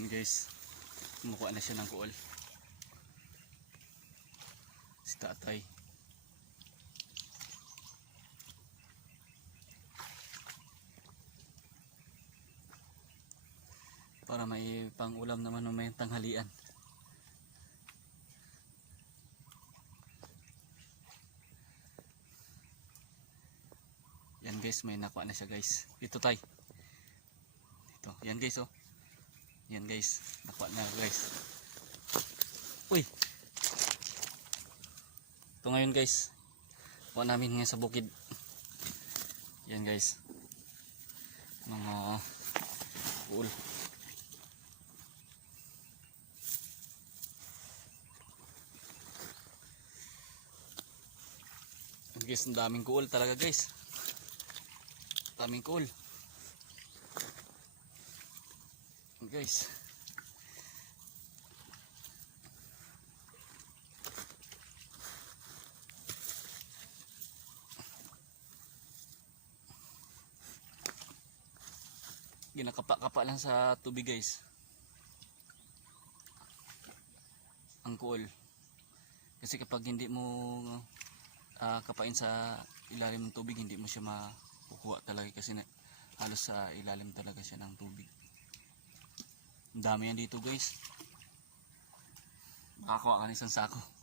Yan guys. Kumukuha na siya ng kuol. Si tatay. Para may pang ulam naman may tanghalian. Yan guys, may nakuha na siya guys. Ito tay. Ito, yan guys oh. Yan guys, nakuha na guys. Uy. Ito ngayon guys. Kuha namin ngayon sa bukid. Yan guys. Mga. Yan guys, ang daming cool talaga guys. Daming cool. Guys. Ginakapa-kapa lang sa tubig guys. Ang cool. Kasi kapag hindi mo ah, kapain sa ilalim ng tubig, hindi mo siya makukuha talaga kasi na, halos sa ilalim talaga siya ng tubig. Ang dami yan dito guys. Makakuha ka ng isang sako.